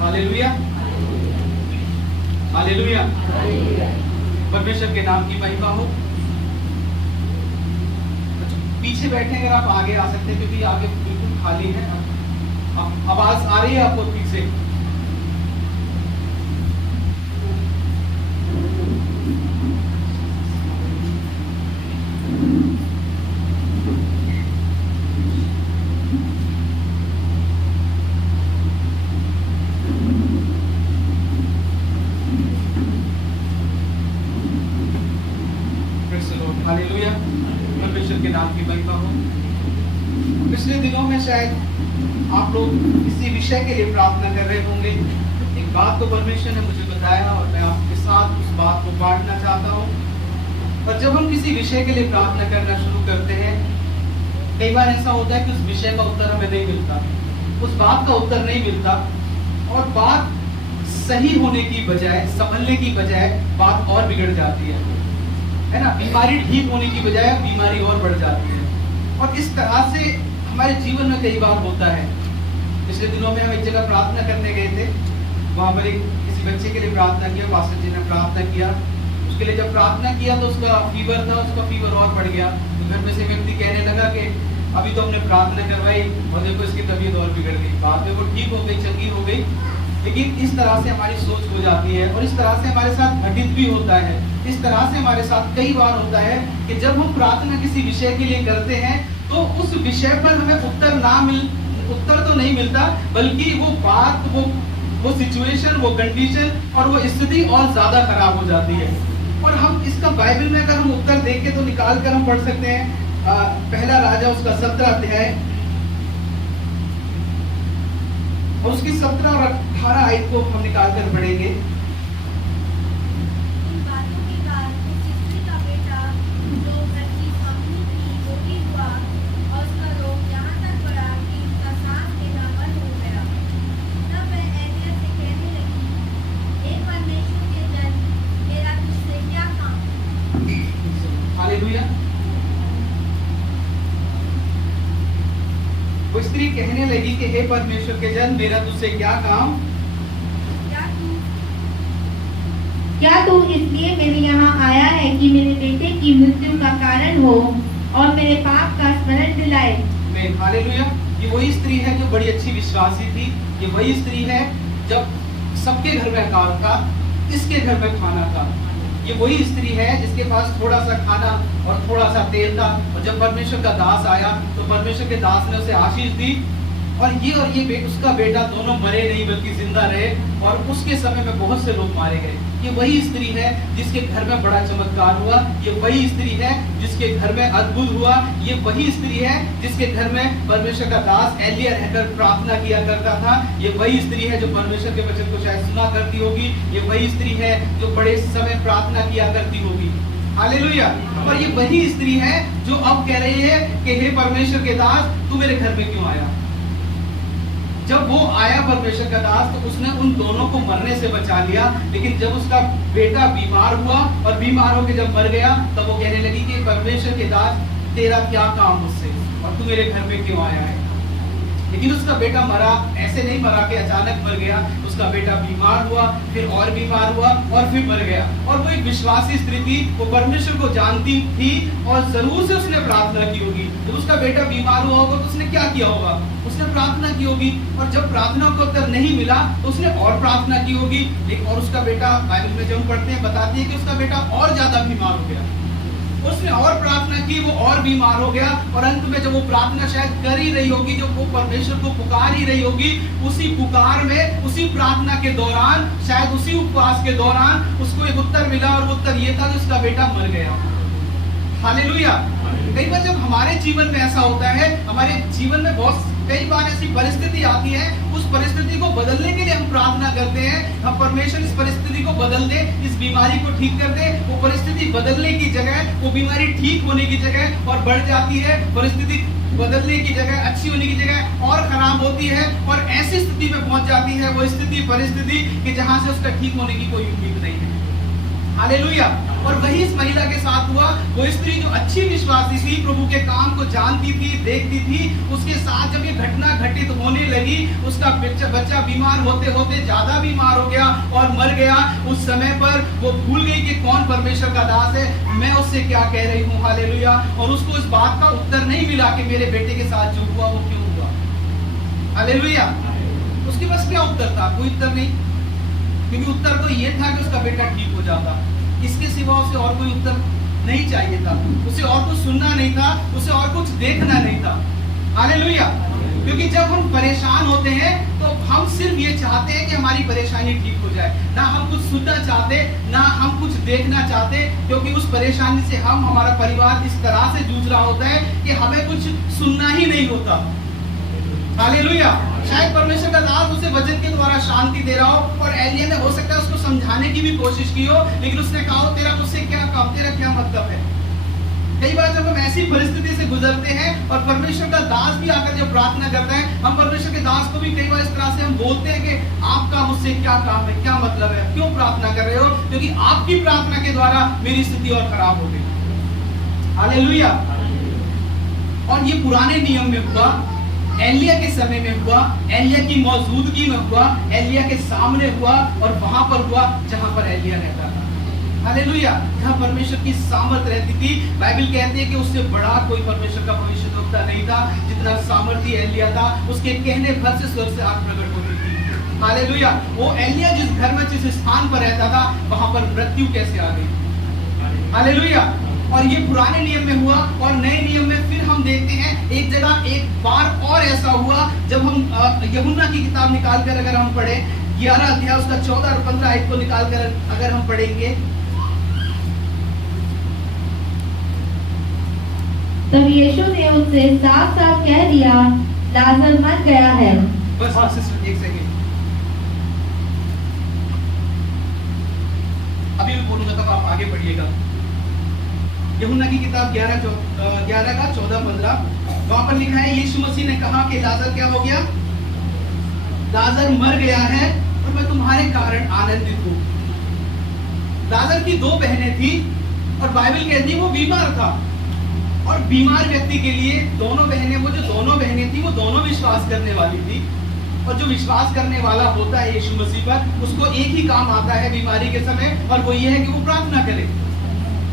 Hallelujah, hallelujah. परमेश्वर के नाम की महिमा हो। पीछे बैठे अगर आप आगे आ सकते हैं, क्योंकि आगे बिल्कुल खाली है। आवाज आ रही है आपको ठीक से? हालेलुया, परमेश्वर के नाम की महिमा हो। पिछले दिनों में शायद आप लोग किसी विषय के लिए प्रार्थना कर रहे होंगे। एक बात तो परमेश्वर ने मुझे बताया और मैं आपके साथ उस बात को बांटना चाहता हूँ। पर जब हम किसी विषय के लिए प्रार्थना करना शुरू करते हैं, कई बार ऐसा होता है कि उस विषय का उत्तर हमें नहीं मिलता, उस बात का उत्तर नहीं मिलता, और बात सही होने की बजाय, संभलने की बजाय बात और बिगड़ जाती है ना। बीमारी ठीक होने की बजाय बीमारी और बढ़ जाती है। और इस तरह से हमारे जीवन में कई बार होता है। पिछले दिनों में हम एक जगह प्रार्थना करने गए थे, वहां पर एक किसी बच्चे के लिए प्रार्थना किया, पास्टर जी ने प्रार्थना किया। उसके लिए जब प्रार्थना किया तो उसका फीवर था, उसका फीवर और बढ़ गया। तो घर में से व्यक्ति कहने लगा कि अभी तो हमने प्रार्थना करवाई और देखो इसकी तबीयत और बिगड़ गई। बाद में वो ठीक हो गई, चंगी हो गई। लेकिन इस तरह से हमारी सोच हो जाती है और इस तरह से हमारे साथ घटित भी होता है। इस तरह से हमारे साथ कई बार होता है कि जब हम प्रार्थना किसी विषय के लिए करते हैं तो उस विषय पर हमें उत्तर तो नहीं मिलता, बल्कि वो बात, वो सिचुएशन, वो कंडीशन और वो स्थिति और ज्यादा खराब हो जाती है। और हम इसका बाइबल में अगर हम उत्तर देख के तो निकाल कर हम पढ़ सकते हैं। पहला राजा उसका 17 अध्याय और उसकी 17 और 18 आयत को हम निकाल कर पढ़ेंगे। वो स्त्री कहने लगी कि हे परमेश्वर के जन, मेरा तुझसे क्या काम? क्या तू इसलिए मेरे यहाँ आया है कि मेरे बेटे की मृत्यु का कारण हो और मेरे पाप का स्मरण दिलाए? हालेलुया। ये वही स्त्री है जो बड़ी अच्छी विश्वासी थी। ये वही स्त्री है जब सबके घर में अकाल था, इसके घर में खाना था। ये वही स्त्री है जिसके पास थोड़ा सा खाना और थोड़ा सा तेल था, और जब परमेश्वर का दास आया तो परमेश्वर के दास ने उसे आशीष दी, और ये उसका बेटा दोनों मरे नहीं बल्कि जिंदा रहे, और उसके समय में बहुत से लोग मारे गए। ये वही स्त्री है जिसके घर में बड़ा चमत्कार हुआ। ये वही स्त्री है जिसके घर में अद्भुत हुआ। ये वही स्त्री है जिसके घर में परमेश्वर का दास एलिया रहकर प्रार्थना किया करता था। ये वही स्त्री है जो परमेश्वर के वचन को शायद सुना करती होगी। ये वही स्त्री है जो बड़े समय प्रार्थना किया करती होगी। हालेलुया। और ये वही स्त्री है जो अब कह रही है कि हे परमेश्वर के दास, तू मेरे घर में क्यों आया? जब वो आया परमेश्वर का दास, तो उसने उन दोनों को मरने से बचा लिया। लेकिन जब उसका बेटा बीमार हुआ और बीमार होकर जब मर गया, तब वो कहने लगी कि परमेश्वर के दास, तेरा क्या काम मुझसे, और तू मेरे घर में क्यों आया है? लेकिन उसका बेटा मरा, ऐसे नहीं मरा कि अचानक मर गया। उसका बेटा बीमार हुआ, फिर और बीमार हुआ और फिर मर गया। और वो एक विश्वासी स्त्री थी, वो परमेश्वर को जानती थी और जरूर से उसने प्रार्थना की होगी। जब उसका बेटा बीमार हुआ होगा तो उसने क्या किया होगा? उसने प्रार्थना की होगी, और जब प्रार्थना का उत्तर नहीं मिला तो उसने और प्रार्थना की होगी। लेकिन और उसका बेटा, बाइबल में जब पढ़ते हैं बताती है कि उसका बेटा और ज्यादा बीमार हो गया। उसने और प्रार्थना की, वो और बीमार हो गया, और अंत में जब वो प्रार्थना शायद कर ही रही होगी, जब वो परमेश्वर को पुकार ही रही होगी, उसी पुकार में, उसी प्रार्थना के दौरान, शायद उसी उपवास के दौरान उसको एक उत्तर मिला, और वो उत्तर ये था कि उसका बेटा मर गया। हालेलुया। कई बार जब हमारे जीवन में ऐसा होता है, हमारे जीवन में बहुत कई बार ऐसी परिस्थिति आती है, उस परिस्थिति को बदलने के लिए हम प्रार्थना करते हैं, हम परमेश्वर इस परिस्थिति को बदल दे, इस बीमारी को ठीक कर दे। वो परिस्थिति बदलने की जगह, वो बीमारी ठीक होने की जगह और बढ़ जाती है। परिस्थिति बदलने की जगह, अच्छी होने की जगह और खराब होती है, और ऐसी स्थिति में पहुंच जाती है वो स्थिति, परिस्थिति कि जहां से उसका ठीक होने की कोई उम्मीद नहीं है। हालेलुया। और वही इस महिला के साथ हुआ। वो स्त्री जो अच्छी विश्वासी थी, प्रभु के काम को जानती थी, देखती थी, उसके साथ जब ये घटना घटित होने लगी, उसका बच्चा बीमार होते होते ज्यादा बीमार हो गया और मर गया। उस समय पर वो भूल गई कि कौन परमेश्वर का दास है, मैं उससे क्या कह रही हूँ। हालेलुया। और उसको इस बात का उत्तर नहीं मिला कि मेरे बेटे के साथ जो हुआ वो क्यों हुआ। हालेलुया। उसके पास क्या उत्तर था? कोई उत्तर नहीं, क्योंकि उत्तर तो ये था कि उसका बेटा ठीक हो जाता। इसके सिवा उसे और कोई उत्तर नहीं चाहिए था, उसे और कुछ सुनना नहीं था, उसे और कुछ देखना नहीं था। हालेलुया। क्योंकि जब हम परेशान होते हैं तो हम सिर्फ ये चाहते हैं कि हमारी परेशानी ठीक हो जाए, ना हम कुछ सुनना चाहते, ना हम कुछ देखना चाहते, क्योंकि उस परेशानी से हमारा परिवार इस तरह से जूझ रहा होता है कि हमें कुछ सुनना ही नहीं होता। हालेलुया। शायद परमेश्वर का दास उसे वचन के द्वारा शांति दे रहा हो, और एलिया ने हो सकता है उसको समझाने की भी कोशिश की हो, लेकिन उसने कहा तेरा मुझसे क्या काम, तेरा क्या मतलब है। कई बार जब हम ऐसी परिस्थिति से गुजरते हैं और परमेश्वर का दास भी आकर जब प्रार्थना करता है, हम परमेश्वर के दास को भी कई बार इस तरह से हम बोलते हैं कि आपका मुझसे क्या काम है, क्या मतलब है, क्यों प्रार्थना कर रहे हो, क्योंकि आपकी प्रार्थना के द्वारा मेरी स्थिति और खराब हो गई। हालेलुया। और ये पुराने नियम में हुआ, एलिया के समय में हुआ, एलिया की मौजूदगी में हुआ, एलिया के सामने हुआ, और वहां पर हुआ जहां पर एलिया रहता था। हालेलुया। जहां परमेश्वर की सामर्थ रहती थी। बाइबल कहती है कि उससे बड़ा कोई परमेश्वर का भविष्यद्वक्ता नहीं था जितना सामर्थी एलिया था। उसके कहने भर से स्वर्ग से आग प्रकट होती थी। हालेलुया। वो एलिया जिस घर में, जिस स्थान पर रहता था, वहां पर मृत्यु कैसे आ गई। हालेलुया। और ये पुराने नियम में हुआ, और नए नियम में फिर हम देखते हैं एक जगह एक बार और ऐसा हुआ, जब हम यूहन्ना की किताब निकाल कर अगर हम पढ़े, 11 अध्याय उसका 14 और 15 आयत को निकाल कर अगर हम पढ़ेंगे। तब यीशु ने उनसे साफ साफ कह दिया, लाजर मर गया है। बस एक सेकेंड, अभी भी बोलूंगा तब आप आगे पढ़िएगा। यूहन्ना की किताब 11 का 14-15, वहां पर लिखा है, यीशु मसीह ने कहा कि लाजर क्या हो गया, लाजर मर गया है और मैं तुम्हारे कारण आनंदित हूँ। लाजर की 2 बहनें थी और बाइबल कहती है वो बीमार था, और बीमार व्यक्ति के लिए दोनों बहनें, वो जो दोनों बहनें थी वो दोनों विश्वास करने वाली थी, और जो विश्वास करने वाला होता है यीशु मसीह पर, उसको एक ही काम आता है बीमारी के समय, और वो ये है कि वो प्रार्थना करे।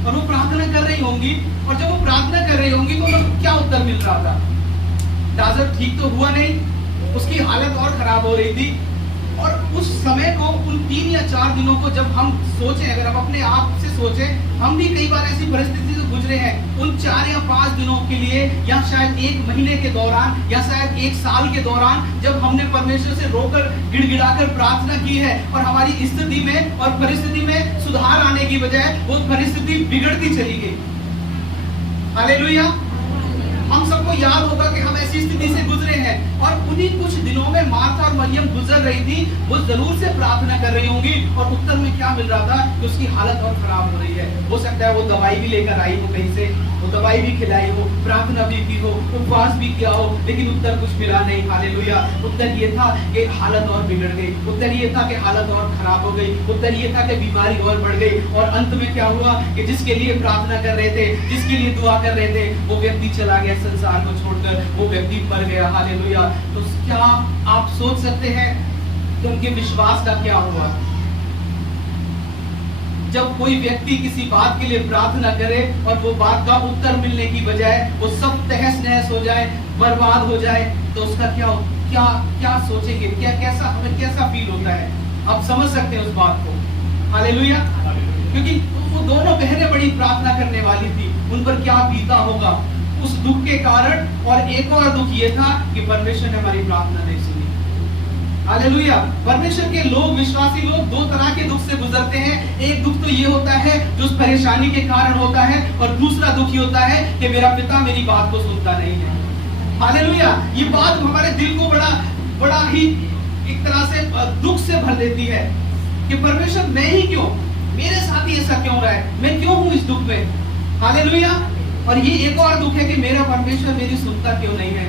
और वो प्रार्थना कर रही होंगी, और जब वो प्रार्थना कर रही होंगी तो उनको क्या उत्तर मिल रहा था? लाजर ठीक तो हुआ नहीं, उसकी हालत और खराब हो रही थी। और उस समय को, उन 3 या 4 दिनों को जब हम सोचें, अगर हम अपने आप से सोचें, हम भी कई बार ऐसी परिस्थिति से गुजरे हैं। उन 4 या 5 दिनों के लिए, या शायद 1 महीने के दौरान, या शायद 1 साल के दौरान, जब हमने परमेश्वर से रोकर गिड़गिड़ाकर प्रार्थना की है, और हमारी स्थिति में और परिस्थिति में सुधार आने की बजाय वो परिस्थिति बिगड़ती चली गई। हालेलुया। हम सबको याद होगा कि हम ऐसी स्थिति से गुजरे हैं, और उन्हीं कुछ दिनों में मार्था और मरियम गुजर रही थी। वो जरूर से प्रार्थना कर रही होंगी, और उत्तर में क्या मिल रहा था कि उसकी हालत और खराब हो रही है। हो सकता है वो दवाई भी लेकर आई हो कहीं से, वो दवाई भी खिलाई हो, प्रार्थना भी की हो, उपवास भी किया हो, लेकिन उत्तर कुछ मिला नहीं। हालेलुया। उत्तर ये था कि हालत और बिगड़ गई, उत्तर ये था कि हालत और खराब हो गई, उत्तर ये था कि बीमारी और बढ़ गई, और अंत में क्या हुआ कि जिसके लिए प्रार्थना कर रहे थे, जिसके लिए दुआ कर रहे थे, वो व्यक्ति चला गया संसार को छोड़कर, वो व्यक्ति मर गया। हालेलुया। तो क्या आप सोच सकते हैं कि उनके विश्वास का क्या हुआ? जब कोई व्यक्ति किसी बात के लिए प्रार्थना करे और वो बात का उत्तर मिलने की बजाय वो सब तहस नहस हो जाए, बर्बाद हो जाए, तो उसका क्या सोचेंगे, कैसा हमें कैसा फील होता है? आप समझ सकते हैं उस बात को। हालेलुया। क्योंकि वो दोनों बहनें बड़ी प्रार्थना करने वाली थी, उन पर क्या बीता होगा उस दुख के कारण। और एक और दुख ये था कि परमेश्वर ने हमारी प्रार्थना नहीं सुनी। हालेलुया। परमेश्वर के लोग, विश्वासी लोग 2 तरह के दुख से गुजरते हैं। एक दुख तो ये होता है जो उस परेशानी के कारण होता है, और दूसरा दुख ये होता है कि मेरा पिता मेरी बात को सुनता नहीं है। हालेलुया। ये बात हमारे दिल को बड़ा ही एक तरह से दुख से भर देती है कि परमेश्वर मैं ही क्यों, मेरे साथ ही ऐसा क्यों रहा है, मैं क्यों हूं इस दुख में। हालेलुया। और ये एक और दुख है कि मेरा परमेश्वर मेरी सुनता क्यों नहीं है।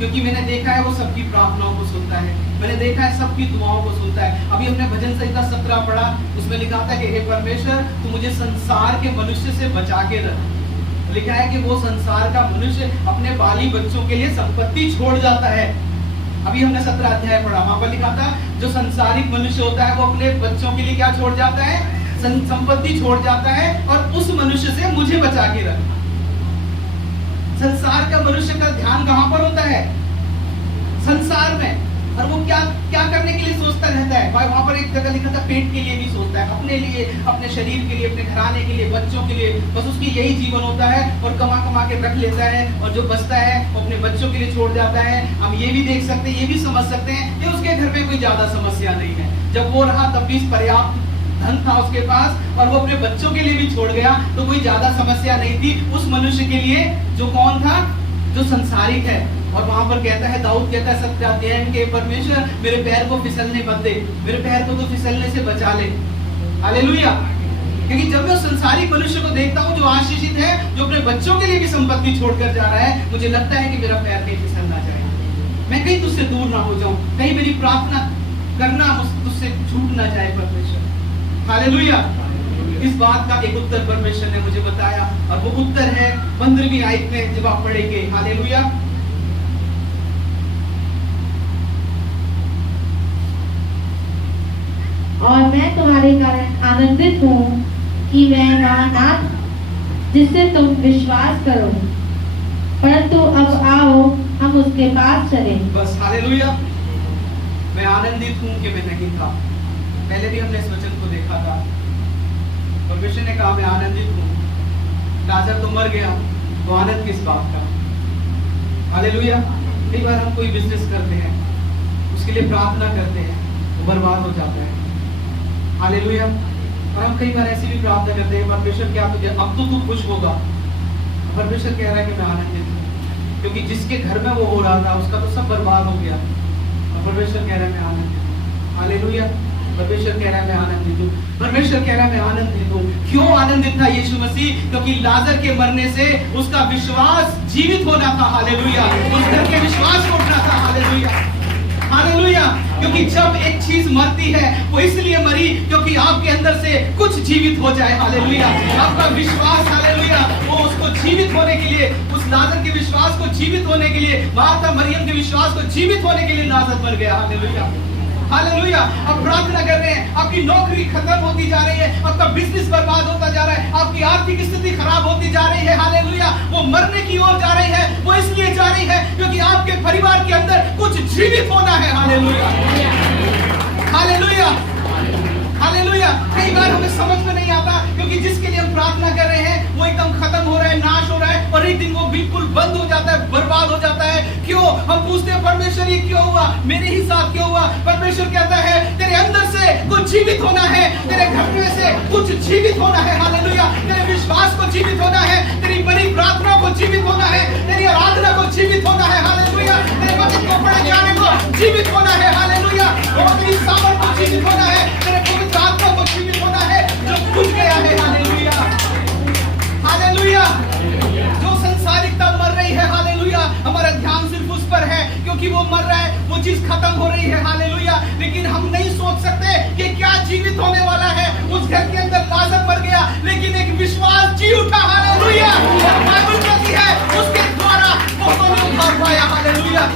क्योंकि मैंने देखा है वो सबकी प्रार्थनाओं को सुनता है, मैंने देखा है सबकी दुआओं को सुनता है। अभी हमने भजन संहिता 17 पढ़ा, उसमें लिखा था कि हे परमेश्वर तू मुझे संसार के मनुष्य से बचा के रख। लिखा है कि वो संसार का मनुष्य अपने बाली बच्चों के लिए संपत्ति छोड़ जाता है। अभी हमने 17 अध्याय पढ़ा, वहां पर लिखा था जो संसारिक मनुष्य होता है वो अपने बच्चों के लिए क्या छोड़ जाता है, संपत्ति छोड़ जाता है, और उस मनुष्य से मुझे बचा के रख। संसार का मनुष्य का ध्यान कहां पर होता है, संसार में, और वो क्या क्या करने के लिए सोचता रहता है। भाई वहां पर एक जगह लिखा था पेट के लिए भी सोचता है, अपने लिए, अपने शरीर के लिए, अपने घराने के लिए, बच्चों के लिए, बस उसकी यही जीवन होता है, और कमा कमा के रख लेता है, और जो बचता है वो अपने बच्चों के लिए छोड़ जाता है। हम ये भी देख सकते हैं, ये भी समझ सकते हैं कि उसके घर में कोई ज्यादा समस्या नहीं है। जब वो रहा तब भी पर्याप्त धन था उसके पास, और वो अपने बच्चों के लिए भी छोड़ गया, तो कोई ज्यादा समस्या नहीं थी उस मनुष्य के लिए जो कौन था, जो संसारिक है। और वहां पर कहता है, दाऊद कहता है 7 अध्याय में कि परमेश्वर मेरे पैर को फिसलने मत दे, मेरे पैर को तो फिसलने से बचा ले। हालेलुया। क्योंकि जब मैं संसारिक मनुष्य को देखता हूँ जो आशीषित है, जो अपने बच्चों के लिए भी संपत्ति छोड़कर जा रहा है, मुझे लगता है कि मेरा पैर कहीं फिसल ना जाए, मैं कहीं तुझसे दूर ना हो जाऊं, कहीं मेरी प्रार्थना करना तुझसे छूट ना जाए परमेश्वर। हालेलुया। इस बात का एक उत्तर परमेश्वर ने मुझे बताया, और वो उत्तर है 15वीं आयत में जब आप पढ़ेंगे। हालेलुया। और मैं तुम्हारे कारण आनंदित हूँ कि मैं वहाँ ना जिससे तुम विश्वास करो, परंतु अब आओ हम उसके पास चलें। बस हालेलुया। मैं आनंदित हूँ कि मैं नहीं था। पहले भी हमने इस वचन को देखा था, परमेश्वर ने कहा मैं आनंदित हूँ। लाजर तो मर गया, तो आनंद किस बात का। हालेलुया। कई बार हम कोई बिजनेस करते हैं, उसके लिए प्रार्थना करते हैं, वो बर्बाद हो जाता है। हालेलुया। और हम कई बार ऐसी भी प्रार्थना करते हैं, परमेश्वर क्या तुझे अब तो तू खुश होगा। परमेश्वर कह रहा है कि मैं आनंदित हूँ, क्योंकि जिसके घर में वो हो रहा था उसका तो सब बर्बाद हो गया, और परमेश्वर कह रहा है मैं आनंदित हूँ। हालेलुया। परमेश्वर कह रहा है मैं आनंदित हूँ। परमेश्वर कह रहा है मैं आनंदित हूँ। क्यों आनंदित था यीशु मसीह? क्योंकि लाजर के मरने से उसका विश्वास जीवित होना था। हालेलुया। उस घर के विश्वास को उठना था। हालेलुया। हालेलुया। क्योंकि जब एक चीज मरती है वो इसलिए मरी क्योंकि आपके अंदर से कुछ जीवित हो जाए। हालेलुया। आपका विश्वास, हालेलुया, वो उसको जीवित होने के लिए, उस लाजर के विश्वास को जीवित होने के लिए, मार्था मरियम के विश्वास को जीवित होने के लिए लाजर मर गया। हालेलुया। हालेलुया। अब प्रार्थना कर रहे हैं, आपकी नौकरी खत्म होती जा रही है, आपका बिजनेस बर्बाद होता जा रहा है, आपकी आर्थिक स्थिति खराब होती जा रही है। हालेलुया। वो मरने की ओर जा रही है, वो इसलिए जा रही है क्योंकि आपके परिवार के अंदर कुछ जीवित होना है। हालेलुया। हालेलुया। हालेलुया। कई बार हमें समझ में नहीं आता, क्योंकि जिसके लिए हम प्रार्थना कर रहे हैं वो एकदम खत्म हो रहा है, नाश हो रहा है, और एक दिन वो बिल्कुल बंद हो जाता है, बर्बाद हो जाता है। क्यों? हम पूछते हैं परमेश्वर ये क्यों हुआ, मेरे ही साथ क्यों हुआ? परमेश्वर कहता है तेरे अंदर से कुछ जीवित होना है, तेरे घर में से कुछ जीवित होना है। हालेलुया। तेरे विश्वास को जीवित होना है, तेरी बड़ी प्रार्थना को जीवित होना है, तेरी आराधना को जीवित होना है। हालेलुया। तेरे वचन को पढ़े जाने को जीवित होना है। हालेलुया। और तेरी सामर्थ को जीवित होना है, तेरे पवित्र आत्मा को जीवित होना है जो बुझ गया है। हालेलुया। हालेलुया। जो संसारिकता मर रही है, हालेलुया, हमारा ध्यान सिर्फ उस पर है क्योंकि वो मर रहा है, वो चीज खत्म हो रही है। हालेलुया। लेकिन हम नहीं सोच सकते कि क्या जीवित होने वाला है। उस घर के अंदर लाजर मर गया, लेकिन एक विश्वास जी उठा। हालेलुया। और बाइबल कहती है उसके द्वारा बहुतों ने उद्धार पाया। हालेलुया।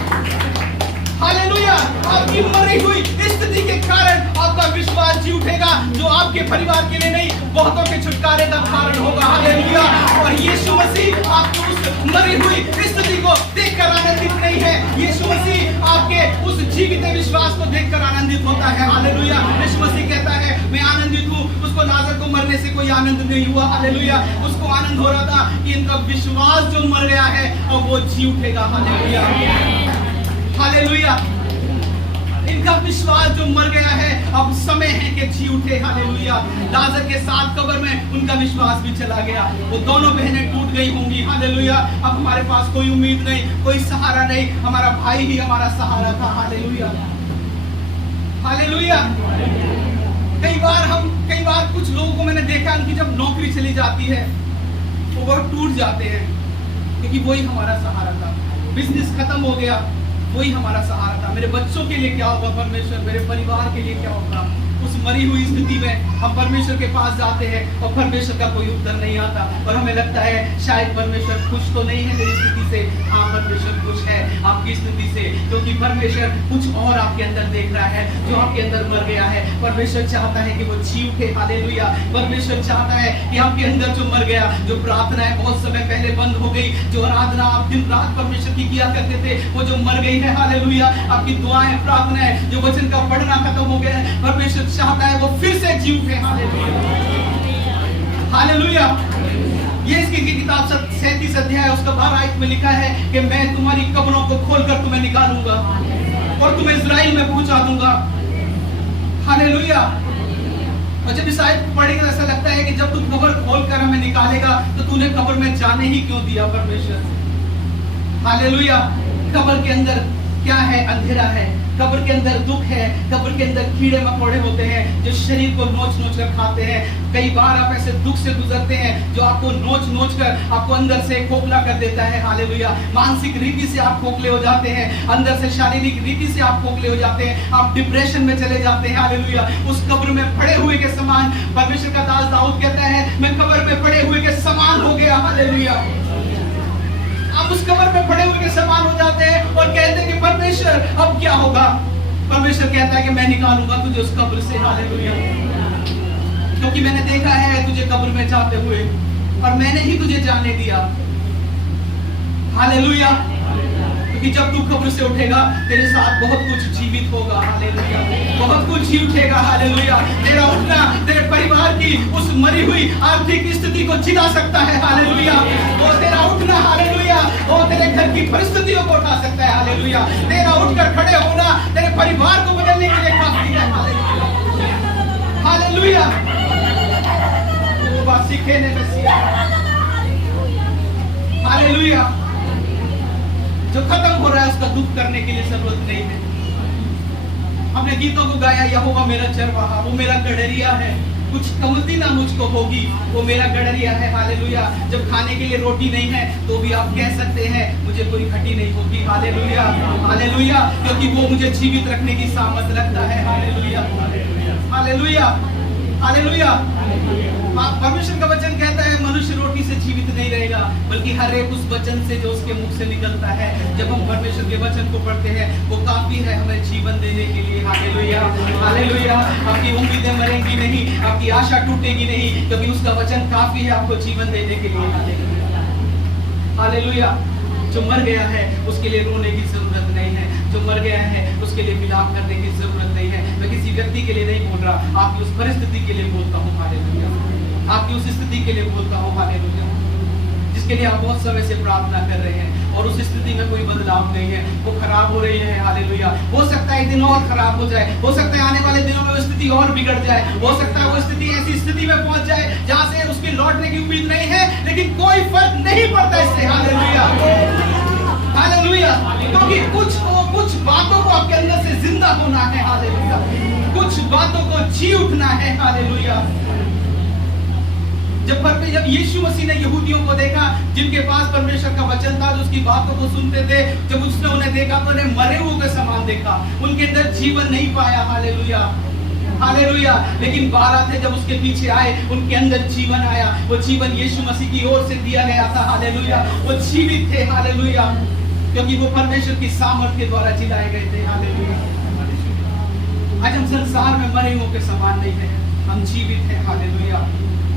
हालेलुया। आपकी मरी हुई स्थिति के कारण आपका विश्वास जी उठेगा, जो आपके परिवार के लिए नहीं, बहुतों के छुटकारे का कारण होगा। हालेलुया। और यीशु मसीह आपको उस मरी हुई स्थिति को देखकर आनंदित नहीं है, यीशु मसीह आपके उस जीवित विश्वास को देखकर आनंदित होता है। हालेलुया। यीशु मसीह कहता है मैं आनंदित हूँ। उसको लाजर को मरने से कोई आनंद नहीं हुआ। हालेलुया। उसको आनंद हो रहा था कि इनका विश्वास जो मर गया है अब वो जी उठेगा। हालेलुया। हालेलुया। इनका विश्वास जो मर गया है अब समय है कि जी उठे। हालेलुया। लाजर के साथ कब्र में उनका विश्वास भी चला गया, वो दोनों बहनें टूट गई होंगी। हालेलुया। अब हमारे पास कोई उम्मीद नहीं, कोई सहारा नहीं, हमारा भाई ही हमारा सहारा था। हालेलुया। हालेलुया। कई बार कुछ लोगों को मैंने देखा, उनकी जब नौकरी चली जाती है वो बहुत टूट जाते हैं, क्योंकि वही हमारा सहारा था। बिजनेस खत्म हो गया, वही हमारा सहारा था। मेरे बच्चों के लिए क्या होगा परमेश्वर, मेरे परिवार के लिए क्या होगा। उस मरी हुई स्थिति में हम परमेश्वर के पास जाते हैं और परमेश्वर का कोई उत्तर नहीं आता और हमें लगता है शायद परमेश्वर खुश तो नहीं है मेरी स्थिति से। हाँ, परमेश्वर खुश है आपकी स्थिति से, क्योंकि परमेश्वर कुछ और आपके अंदर देख रहा है जो आपके अंदर मर गया है। परमेश्वर चाहता है कि वो जी उठे। हालेलुया। परमेश्वर चाहता है कि आपके अंदर जो मर गया, जो प्रार्थना है बहुत समय पहले बंद हो गई, जो आराधना आप दिन रात परमेश्वर की किया करते थे, वो जो मर गई है। हालेलुया। आपकी दुआएं, प्रार्थनाएं, जो वचन का पढ़ना खत्म हो गया है, परमेश्वर चाहता है वो फिर से जी उठे। Hallelujah, hallelujah. ये इसकी किताब 37 अध्याय उसका 12 आयत में लिखा है कि मैं तुम्हारी कब्रों को खोलकर तुम्हें निकालूंगा और तुम्हें इस्राएल में पहुंचा दूंगा। हालेलुया। और जब इस आयत को पढ़ेगा ऐसा लगता है कि जब तू कब्र खोलकर हमें निकालेगा तो तूने कब्र में जाने ही क्यों दिया परमेश्वर। हालेलुया। कब्र के अंदर क्या है? अंधेरा है। कब्र के अंदर दुख है। कब्र के अंदर कीड़े मकोड़े होते हैं जो शरीर को नोच नोच कर खाते हैं। कई बार आप ऐसे दुख से गुजरते हैं जो आपको नोच नोच कर आपको अंदर से खोखला कर देता है। हालेलुया। मानसिक रीति से आप खोखले हो जाते हैं, अंदर से शारीरिक रीति से आप खोखले हो जाते हैं, आप डिप्रेशन में चले जाते हैं। हालेलुया। उस कब्र में पड़े हुए के समान, परमेश्वर का दास दाऊद कहता है मैं कब्र में पड़े हुए के समान हो गया। हालेलुया। आप उस कब्र में पड़े हुए के समान हो जाते हैं और कहते हैं कि परमेश्वर अब क्या होगा। परमेश्वर कहता है कि मैं निकालूंगा तुझे उस कब्र से। हालेलुया। क्योंकि मैंने देखा है तुझे कब्र में जाते हुए और मैंने ही तुझे जाने दिया। हालेलुया। क्योंकि जब तू कब्र से उठेगा तेरे साथ बहुत कुछ जीवित होगा। हालेलुया। बहुत कुछ जी उठेगा। हालेलुया। तेरा उठना तेरे परिवार की उस मरी हुई आर्थिक स्थिति को जिला सकता है। हालेलुया। वो तेरा उठना, हालेलुया, वो तेरे घर की परिस्थितियों को उठा सकता है। हालेलुया। तेरा उठकर खड़े होना तेरे परिवार को बदलने के लिए काफी है। हालेलुया। हालेलुया। जो खत्म हो रहा है उसका दुख करने के लिए जरूरत नहीं है। हमने गीतों को गाया, यहोवा मेरा चरवाहा, वो मेरा गडरिया है, कुछ कमती ना मुझको होगी, वो मेरा गडरिया है। हालेलुया। जब खाने के लिए रोटी नहीं है तो भी आप कह सकते हैं मुझे कोई घटी नहीं होगी। हालेलुया। हालेलुया। क्योंकि वो मुझे जीवित रखने की सामर्थ रखता है। हालेलुया। हालेलुया। हालेलुया। परमेश्वर का वचन कहता है मनुष्य रोटी से जीवित नहीं रहेगा बल्कि हर एक उस वचन से जो उसके मुख से निकलता है। जब हम परमेश्वर के वचन को पढ़ते हैं वो काफी है हमें जीवन देने के लिए। हालेलुया। हालेलुया। आपकी उम्मीदें मरेंगी नहीं, आपकी आशा टूटेगी नहीं, क्योंकि उसका वचन काफी है आपको जीवन देने के लिए। हालेलुया। हालेलुया। जो मर गया है उसके लिए रोने की जरूरत नहीं है, जो मर गया है उसके लिए विलाप करने की जरूरत नहीं है। मैं किसी व्यक्ति के लिए नहीं बोल रहा, आपकी उस परिस्थिति के लिए बोलता हूँ। हालेलुया। आपकी उस स्थिति के लिए बोलता हूँ। हालेलुया। जिसके लिए आप बहुत समय से प्रार्थना कर रहे हैं और उस स्थिति में कोई बदलाव नहीं है, वो खराब हो रही है। हालेलुया। हो सकता है दिन और खराब हो जाए, हो सकता है आने वाले दिनों में वो स्थिति और बिगड़ जाए, हो सकता है वो स्थिति ऐसी स्थिति में पहुंच जाए जहां से उसके लौटने की उम्मीद नहीं है, लेकिन कोई फर्क नहीं पड़ता इससे। हालेलुया। हालेलुया। क्योंकि कुछ बातों को आपके अंदर से जिंदा होना है। हालेलुया। कुछ बातों को जी उठना है। हालेलुया। जब यीशु मसीह ने यहूदियों को देखा जिनके पास परमेश्वर का वचन था, जो उसकी बातों को सुनते थे, जब उसने उन्हें देखा तो उन्हें मरे हुए के समान देखा, उनके अंदर जीवन नहीं पाया। हालेलुया। हालेलुया। लेकिन 12 थे जब उसके पीछे आए उनके अंदर जीवन आया। वो जीवन यीशु मसीह की ओर से दिया गया था। हालेलुया। वो जीवित थे। हालेलुया। क्योंकि वो परमेश्वर की सामर्थ के द्वारा जिलाए गए थे। हालेलुया। आज हम संसार में मरे हुए के समान नहीं है, हम जीवित हैं। हालेलुया।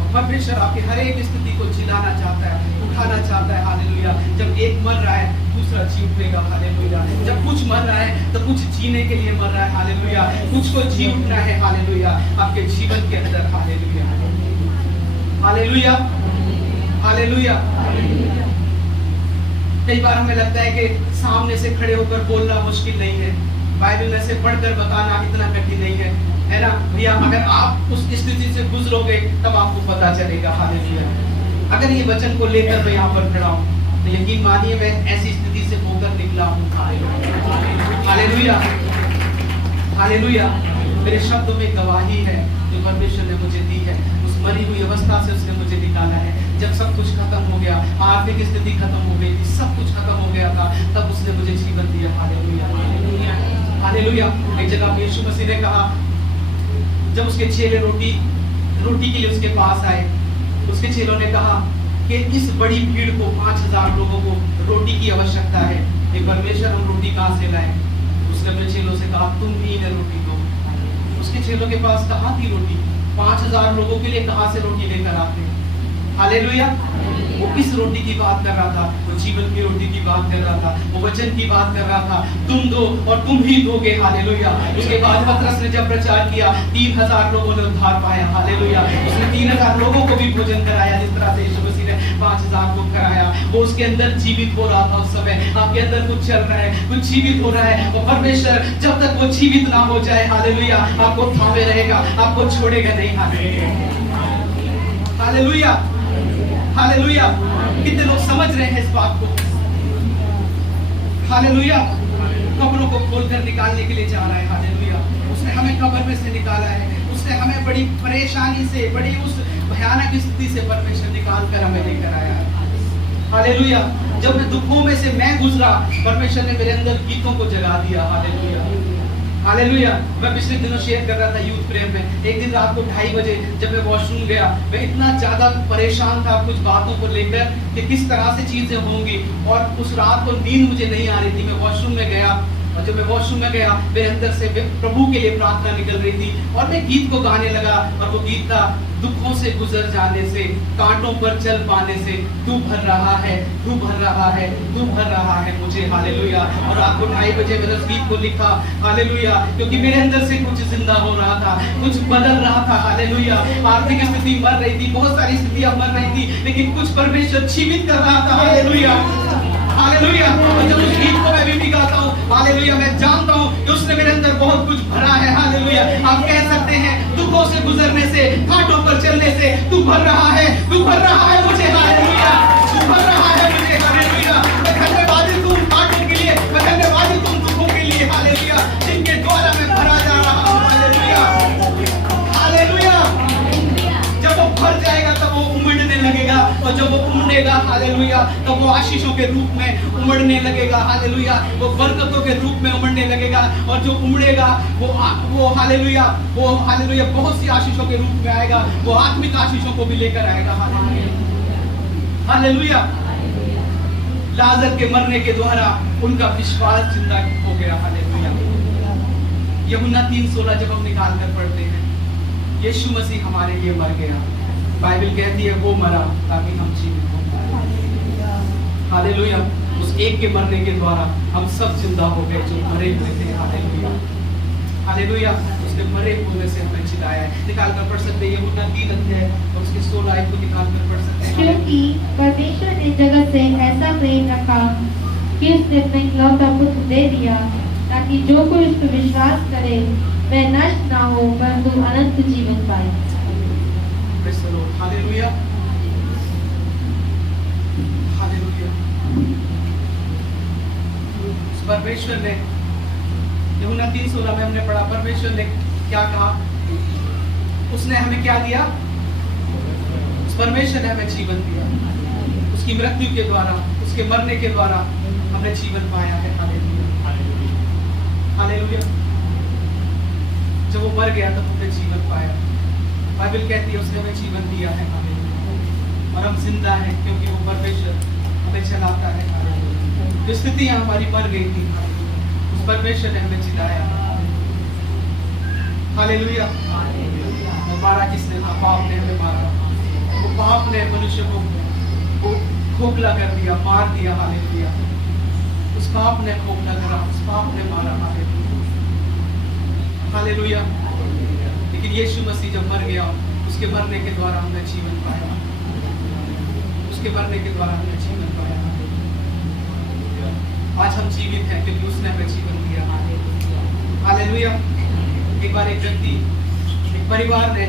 परमेश्वर आपकी हर एक स्थिति को जिलाना चाहता है, उठाना चाहता है। हालेलुया। जब एक मर रहा है दूसरा जी उठेगा। हालेलुया। जब कुछ मर रहा है तो कुछ जीने के लिए मर रहा है। हालेलुया। कुछ को जी उठना है। हालेलुया। आपके जीवन के अंदर। हालेलुया। हालेलुया। हालेलुया। कई बार हमें लगता है कि सामने से खड़े होकर बोलना मुश्किल नहीं है, बाइबल में से पढ़कर बताना इतना कठिन नहीं है ना भैया। अगर आप उस स्थिति से गुजरोगे तब आपको पता चलेगा। हालेलुया। अगर ये वचन को लेकर मैं यहाँ पर खड़ा हूँ तो यकीन मानिए मैं ऐसी स्थिति से होकर निकला हूँ। हालेलुया। हालेलुया। मेरे शब्दों में गवाही है जो परमेश्वर ने मुझे दी है। उस मरी हुई अवस्था से उसने मुझे निकाला है। जब सब कुछ खत्म हो गया, आर्थिक स्थिति खत्म हो गई थी, सब कुछ खत्म हो गया था, तब उसने मुझे जीवन दिया। Hallelujah, hallelujah. एक जगह पे यीशु मसीह ने कहा, जब उसके चेले रोटी के लिए उसके पास आए, उसके चेलों ने कहा कि इस बड़ी भीड़ को 5000 लोगों को रोटी की आवश्यकता है, ये परमेश्वर हम रोटी कहाँ से लाए? उसने अपने चेलों से कहा, तुम ही इन्हें रोटी दो। उसके चेलों के पास कहाँ थी रोटी? 5000 लोगों के लिए कहाँ से रोटी लेकर आते? हालेलुया। वो किस रोटी की बात कर रहा था? वो जीवन की रोटी की बात कर रहा था, वो वचन की बात कर रहा था। तुम दो और तुम ही दोगे। हालेलुया। उसके बाद पतरस ने जब प्रचार किया, 3000 लोगों ने उद्धार पाया। हालेलुया। उसने 3000 लोगों को भी भोजन कराया, जिस तरह से यीशु मसीह ने 5000 को कराया। वो उसके अंदर जीवित हो रहा था। उस समय आपके अंदर कुछ चल रहा है, कुछ जीवित हो रहा है, और परमेश्वर जब तक वो जीवित ना हो जाए, हालेलुया, आपको थामे रहेगा, आपको छोड़ेगा नहीं। Hallelujah, hallelujah. कितने लोग समझ रहे हैं इस बात को? हालेलुया। कब्रों को खोलकर निकालने के लिए जा रहा है। हालेलुया। उसने हमें कब्र में से निकाला है। उसने हमें बड़ी परेशानी से, बड़ी उस भयानक स्थिति से परमेश्वर निकाल कर हमें लेकर आया है। हालेलुया। जब मैं दुखों में से मैं गुजरा, परमेश्वर ने मेरे अंदर गीतों को जगा दिया। Hallelujah, hallelujah. मैं पिछले दिनों शेयर कर रहा था यूथ प्रेम में। एक दिन रात को 2:30 बजे जब मैं वॉशरूम गया, मैं इतना ज्यादा परेशान था कुछ बातों को लेकर कि किस तरह से चीजें होंगी, और उस रात को नींद मुझे नहीं आ रही थी। मैं वॉशरूम में गया, और जब मैं वॉशरूम में गया, मेरे अंदर से प्रभु के लिए प्रार्थना निकल रही थी, और मैं गीत को गाने लगा। और वो गीत था, दुखों से गुजर जाने से, कांटों पर चल पाने से, तू भर रहा है, तू भर रहा है, तू भर रहा है मुझे। हालेलुया। और रात को 2:30 बजे मैंने उस गीत को लिखा। हालेलुया। क्योंकि मेरे अंदर से कुछ जिंदा हो रहा था, कुछ बदल रहा था। हालेलुया। आर्थिक स्थिति मर रही थी, बहुत सारी स्थितियां मर रही थी, लेकिन कुछ परमेश्वर जीवित कर रहा था। Hallelujah, hallelujah. और जब उस गीत को मैं भी गाता हूँ, हालेलुया, मैं जानता हूँ कि उसने मेरे अंदर बहुत कुछ भरा है। हालेलुया। आप कह सकते हैं, दुखों से गुजरने से, घाटों पर चलने से, तू भर रहा है, तू भर रहा है मुझे। हालेलुया, तू भर रहा है मुझे। हालेलुया। मैं धन्यवादित हूँ घाटों के लिए, मैं धन्यवादित हूँ दुखों के लिए। हालेलुया, जिनके द्वारा मैं भरा जा रहा हूँ। Hallelujah, hallelujah. जब वो भर जाएगा तब वो उमड़ने लगेगा, और जब वो उमड़ेगा, हालेलुया, तब वो आशीषों के रूप में उमड़ने लगेगा। हालेलुया, वो बरकतों के रूप में उमड़ने लगेगा, और जो उमड़ेगा वो हालेलुया, वो हालेलुया बहुत सी आशीषों के रूप में आएगा। वो आत्मिक आशीषों को भी लेकर आएगा। Hallelujah, hallelujah. लाजर के मरने के द्वारा उनका विश्वास जिंदा हो गया। हालेलुया। यूहन्ना 3:16 जब हम निकाल कर पढ़ते हैं, यीशु मसीह हमारे लिए मर गया। बाइबल कहती है वो मरा ताकि हम जीवित हो जाएं। हालेलुया। उस एक के मरने के द्वारा हम सब जिंदा हो गए जो मरे हुए थे। Hallelujah, hallelujah. उसने मरे हुए से हमें जिलाया है। निकाल कर पढ़ सकते हैं यूहन्ना 3 और उसके 16 आयत को निकाल कर पढ़ सकते हैं। क्योंकि परमेश्वर ने जगत से ऐसा प्रेम रखा कि उसने अपने इकलौता पुत्र दे दिया, ताकि जो कोई उस पर विश्वास करे वह नष्ट ना हो परंतु अनंत जीवन पाए। Hallelujah, hallelujah. परमेश्वर ने, यूहन्ना 3:16 में हमने पढ़ा, परमेश्वर ने क्या कहा? उसने हमें क्या दिया? परमेश्वर ने हमें जीवन दिया। उसकी मृत्यु के द्वारा, उसके मरने के द्वारा हमने जीवन पाया है। Hallelujah, hallelujah. जब वो मर गया तब हमने जीवन पाया। बाइबल कहती है उसने हमें जीवन दिया है। हालेलुया। और हम जिंदा हैं क्योंकि वो परमेश्वर हमें चलाता है। हालेलुया। जो स्थितियां हमारी मर गई थी, उस परमेश्वर ने हमें जिलाया। हालेलुया। वो मारा किसने था? पाप ने हमें मारा। वो पाप ने मनुष्य को खोखला कर दिया, मार दिया। हालेलुया। उस पाप ने खोखला करा, उस पाप ने मारा। Hallelujah, hallelujah. लेकिन यीशु मसीह जब मर गया, उसके मरने के द्वारा हमने जीवन पाया। उसके मरने के द्वारा हमने जीवन पाया। आज हम जीवित हैं क्योंकि उसने हमें जीवन दिया। हालेलुया। एक बार एक व्यक्ति, एक परिवार ने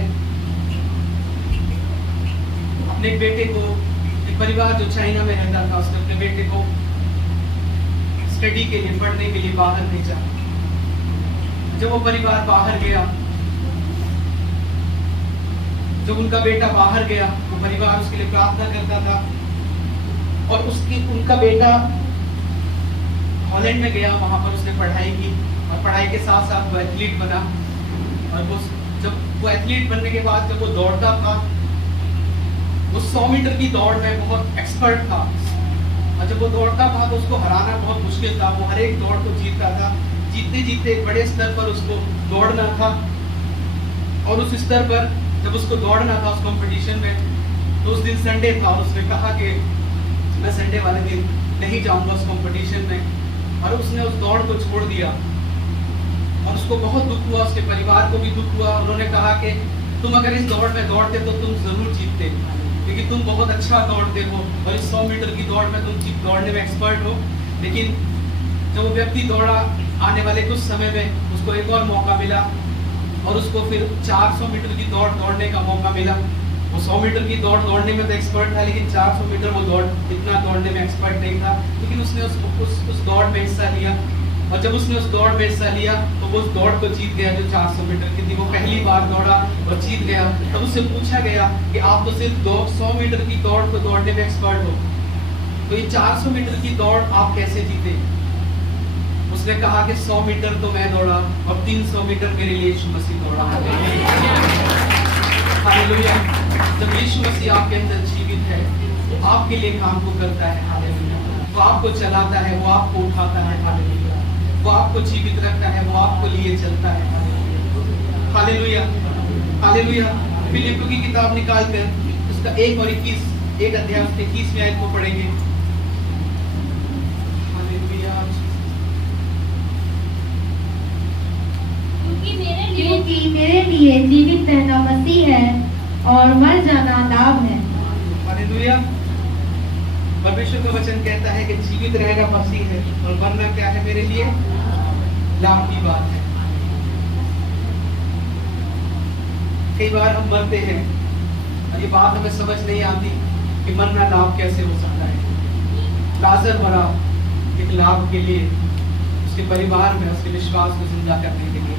अपने बेटे को, एक परिवार जो चाइना में रहता था, उसने अपने बेटे को स्टडी के लिए, पढ़ने के लिए बाहर भेजा। जब वो परिवार बाहर गया जब उनका बेटा बाहर गया, वो परिवार उसके लिए प्रार्थना करता था, और उनका बेटा हॉलैंड में गया, वहां पर उसने पढ़ाई की, और पढ़ाई के साथ साथ वो एथलीट बना। और जब वो एथलीट बनने के बाद जब वो दौड़ता था, वो 100 मीटर की दौड़ में बहुत एक्सपर्ट था, और जब वो दौड़ता था तो उसको हराना बहुत मुश्किल था। वो हर एक दौड़ को जीतता था, जीतते जीतते एक बड़े स्तर पर उसको दौड़ना था, और उस स्तर पर जब उसको दौड़ना था उस कंपटीशन में, तो उस दिन संडे था, और उसने कहा कि मैं संडे वाले दिन नहीं जाऊंगा उस कंपटीशन में, और उसने उस दौड़ को छोड़ दिया। और उसको बहुत दुख हुआ, उसके परिवार को भी दुख हुआ। उन्होंने कहा कि तुम अगर इस दौड़ में दौड़ते तो तुम जरूर जीतते, क्योंकि तुम बहुत अच्छा दौड़ते हो, और इस 100 मीटर की दौड़ में तुम दौड़ने में एक्सपर्ट हो। लेकिन जब वो व्यक्ति दौड़ा, आने वाले कुछ समय में उसको एक और मौका मिला, और उसको फिर 400 मीटर की दौड़ दौड़ने का मौका मिला। वो 100 मीटर की दौड़ दौड़ने में तो एक्सपर्ट था, लेकिन 400 मीटर वो दौड़ इतना दौड़ने में एक्सपर्ट नहीं था। लेकिन उसने उस दौड़ में हिस्सा लिया, और जब उसने उस दौड़ में हिस्सा लिया तो वो उस दौड़ को जीत गया जो 400 मीटर की थी। वो पहली बार दौड़ा और जीत गया। तब उससे पूछा गया कि आप तो सिर्फ 100 मीटर की दौड़ को दौड़ने में एक्सपर्ट हो, तो ये 400 मीटर की दौड़ आप कैसे जीते? उसने कहा कि 100 मीटर तो मैं दौड़ा, और 300 मीटर मेरे लिए यीशु मसीह दौड़ा। हालेलुया। जब यीशु मसीह आपके अंदर जीवित है, तो आपके लिए काम को करता है। हालेलुया। वो आपको चलाता है, वो आपको उठाता है। हालेलुया। वो आपको जीवित रखता है, वो आपको लिए चलता है। हालेलुया। हालेलुया। फिलिपियों की किताब निकाल कर उसका 1 और 21 एक अध्याय उसके 21वें आयत को पढ़ेंगे। हालेलुया। क्योंकि मेरे लिए जीवित रहना मसीह है और मर जाना लाभ है। हालेलुया। परमेश्वर का वचन कहता है कि जीवित रहना मसीह है और मरना क्या है? मेरे लिए लाभ की बात है। कई बार हम मरते हैं और ये बात हमें समझ नहीं आती कि मरना लाभ कैसे हो सकता है। लाजर मरा एक लाभ के लिए, उसके परिवार में उसके विश्वास को जिंदा करने के लिए।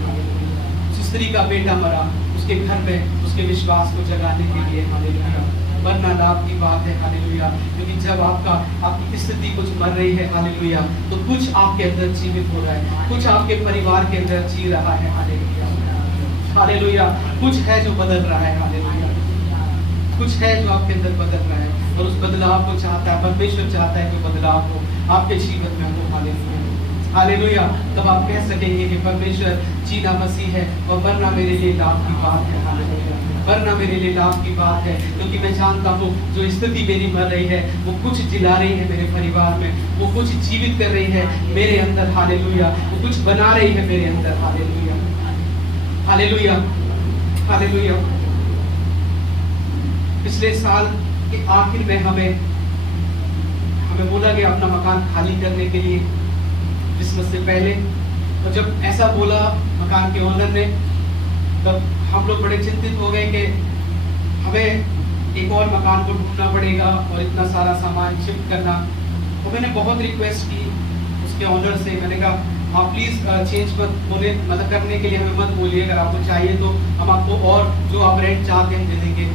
उस स्त्री का बेटा मरा उसके घर में उसके विश्वास को जगाने के लिए। हालेलुया। मरना लाभ की बात है। हालेलुया। क्योंकि जब आपकी स्थिति कुछ मर रही है, हालेलुया, तो कुछ आपके अंदर जीवित हो रहा है, कुछ आपके परिवार के अंदर जी रहा है। हालेलुया। हालेलुया। कुछ है जो बदल रहा है। हालेलुया। कुछ है जो आपके अंदर बदल रहा है, और उस बदलाव को चाहता है परमेश्वर, चाहता है कि बदलाव हो आपके जीवन में हो। हालेलुया। हालेलुया। तब आप कह सकेंगे कि परमेश्वर जीना मसीह है और मरना मेरे लिए लाभ की बात है। हालेलुया। मरना मेरे लिए लाभ की बात है, क्योंकि मैं जानता हूँ जो स्थिति मेरी मर रही है वो कुछ जिला रही है मेरे परिवार में, वो कुछ जीवित कर रही है मेरे अंदर। हालेलुया। वो कुछ बना रही है मेरे अंदर। हालेलुया। हालेलुया। हालेलुया। पिछले साल के आखिर में हमें बोला गया अपना मकान खाली करने के लिए क्रिसमस से पहले, और जब ऐसा बोला मकान के ओनर ने, तब हम लोग बड़े चिंतित हो गए कि हमें एक और मकान को ढूंढना पड़ेगा और इतना सारा सामान शिफ्ट करना। तो मैंने बहुत रिक्वेस्ट की उसके ओनर से, मैंने कहा आप प्लीज़ चेंज मत बोले, मतलब करने के लिए हमें मत बोलिए, अगर आपको चाहिए तो हम आपको और जो आप रेंट चाहते हैं दे देंगे।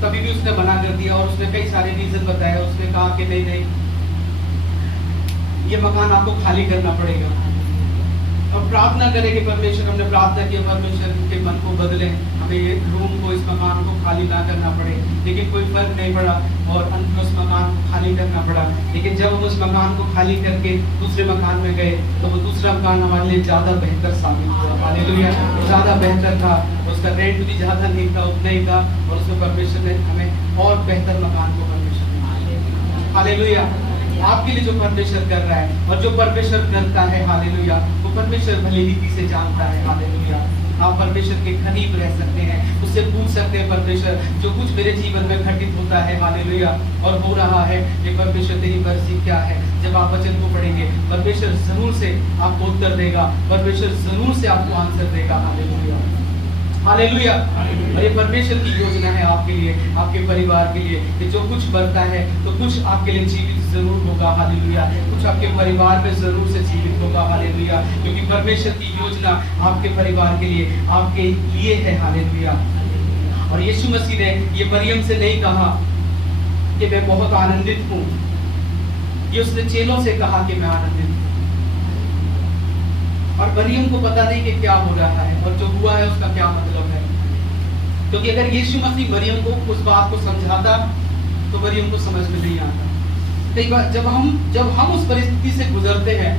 तभी भी उसने मना कर दिया, और उसने कई सारे रीज़न बताया। उसने कहा कि नहीं, ये मकान आपको खाली करना पड़ेगा। और प्रार्थना करें कि परमेश्वर, हमने प्रार्थना की परमेश्वर के मन को बदले, हमें ये रूम को, इस मकान को खाली ना करना पड़े। लेकिन कोई फर्क नहीं पड़ा, और अंत में उस मकान को खाली करना पड़ा। लेकिन जब हम उस मकान को खाली करके दूसरे मकान में गए, तो वो दूसरा मकान हमारे लिए ज़्यादा बेहतर साबित हुआ। हालेलुया। ज़्यादा बेहतर था, उसका रेंट भी ज़्यादा नहीं था, उतना ही था, और उसमें परमेश्वर ने हमें और बेहतर मकान को परमेश्वर ने। हालेलुया। आपके लिए जो परमेश्वर कर रहा है और जो परमेश्वर करता है, हालेलुया, वो परमेश्वर भली रीति से जानता है। हालेलुया। आप परमेश्वर के करीब रह सकते हैं, उससे पूछ सकते हैं परमेश्वर जो कुछ मेरे जीवन में घटित होता है, हालेलुया, और हो रहा है, ये परमेश्वर तेरी मर्जी क्या है। जब आप वचन को पढ़ेंगे, परमेश्वर जरूर से आपको उत्तर देगा, परमेश्वर जरूर से आपको आंसर देगा। हालेलुया। हालेलुया। और ये परमेश्वर की योजना है आपके लिए, आपके परिवार के लिए, कि जो कुछ बनता है तो कुछ आपके लिए जीवित जरूर होगा। हालेलुया। कुछ आपके परिवार में जरूर से जीवित होगा। हालेलुया। क्योंकि परमेश्वर की योजना आपके परिवार के लिए, आपके लिए है। हालेलुया। और यीशु मसीह ने ये मरियम से नहीं कहा कि मैं बहुत आनंदित हूँ, ये उसने चेलों से कहा कि मैं आनंदित हूँ। और मरियम को पता नहीं कि क्या हो रहा है और जो हुआ है उसका क्या मतलब है, क्योंकि अगर यीशु मसीह मरियम को उस बात को समझाता तो मरियम को समझ में नहीं आता। कई बार जब हम उस परिस्थिति से गुजरते हैं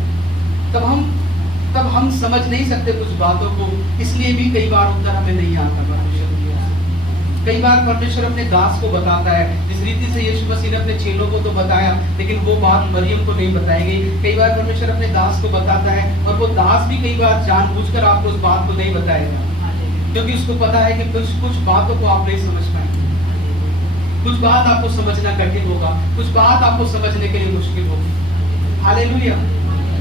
तब हम समझ नहीं सकते कुछ बातों को, इसलिए भी कई बार उत्तर हमें नहीं आता परमेश्वर की ओर से। कई बार परमेश्वर अपने दास को बताता है, जिस रीति से यीशु मसीह ने अपने चेलों को तो बताया, लेकिन वो बात मरियम को नहीं बताई गई। कई बार परमेश्वर अपने दास को बताता है और वो दास भी कई बार जानबूझकर आपको उस बात को नहीं बताएगा, क्योंकि उसको पता है कि कुछ बातों को आप नहीं समझ पाएंगे, कुछ बात आपको समझना कठिन होगा, कुछ बात आपको समझने के लिए मुश्किल होगी। Hallelujah,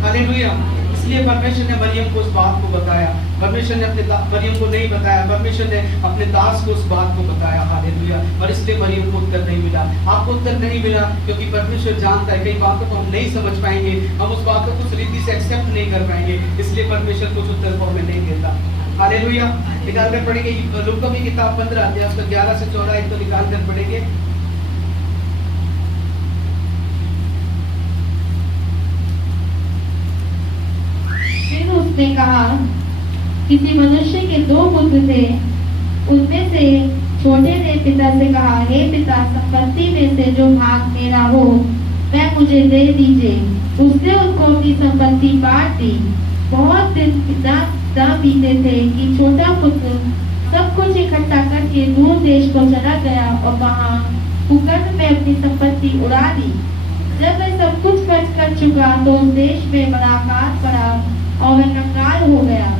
hallelujah. इसलिए परमेश्वर ने मरियम को उस बात को बताया। परमेश्वर ने मरियम को नहीं बताया, परमेश्वर ने अपने दास को उस बात को बताया। हालेलुया। और इसलिए मरियम को उत्तर नहीं मिला, आपको उत्तर नहीं मिला, क्योंकि परमेश्वर जानता है कई बातों को हम नहीं समझ पाएंगे, हम उस बात को कुछ रीति से एक्सेप्ट नहीं कर पाएंगे, इसलिए परमेश्वर कुछ उत्तर को हमें नहीं देता। हालेलुया। निकाल कर पढ़ेंगे लूका की किताब 15 अध्याय 11 से 14 एक तो निकाल कर पढ़ेंगे। फिर उसने कहा, किसी मनुष्य के 2 पुत्र थे, उनमें से छोटे ने पिता से कहा, हे पिता, संपत्ति में से जो भाग मेरा हो वह मुझे दे दीजिए। उसने उनको अपनी संपत्ति बांट दी। बहुत दिन न बीते थे कि छोटा पुत्र सब कुछ इकट्ठा करके दूर देश को चला गया और वहाँ कुकर्म में अपनी संपत्ति उड़ा दी। जब वह सब कुछ खर्च कर चुका तो उस देश में बड़ा अकाल पड़ा और वह कंगाल हो गया।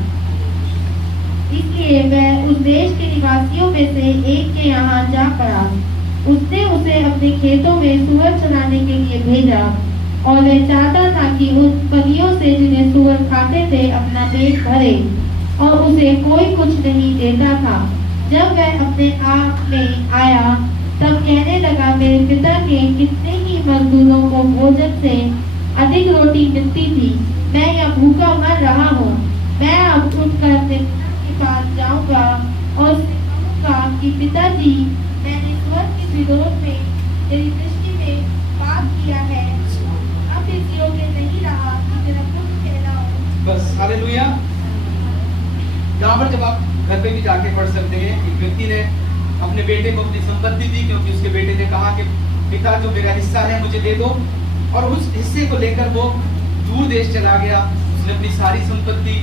इसलिए वह उस देश के निवासियों में से एक के यहाँ जा पड़ा। उसने उसे अपने खेतों में सूअर चराने के लिए भेजा और वह चाहता था कि उन फलियों से जिन्हें सूअर खाते थे अपना पेट भरे, और उसे कोई कुछ नहीं देता था। जब वह अपने आप में आया तब कहने लगा, मेरे पिता के कितने ही मजदूरों को भोजन से अधिक रोटी मिलती थी, मैं यहाँ भूखा मर रहा हूँ। मैं अब उठकर अपने पिता के पास जाऊंगा और उससे कहूंगा कि पिताजी, मैंने स्वर्ग के विरोध में तेरी दृष्टि में पाप किया है, अब इस योग्य नहीं रहा कि तेरा पुत्र कहलाऊं। बस। हालेलुया। यहाँ पर जब आप घर पे भी जाके पढ़ सकते हैं, एक व्यक्ति ने अपने बेटे को अपनी संपत्ति दी, क्योंकि उसके बेटे ने कहा कि पिता जो मेरा हिस्सा है मुझे दे दो, और उस हिस्से को लेकर वो दूर देश चला गया। उसने अपनी सारी संपत्ति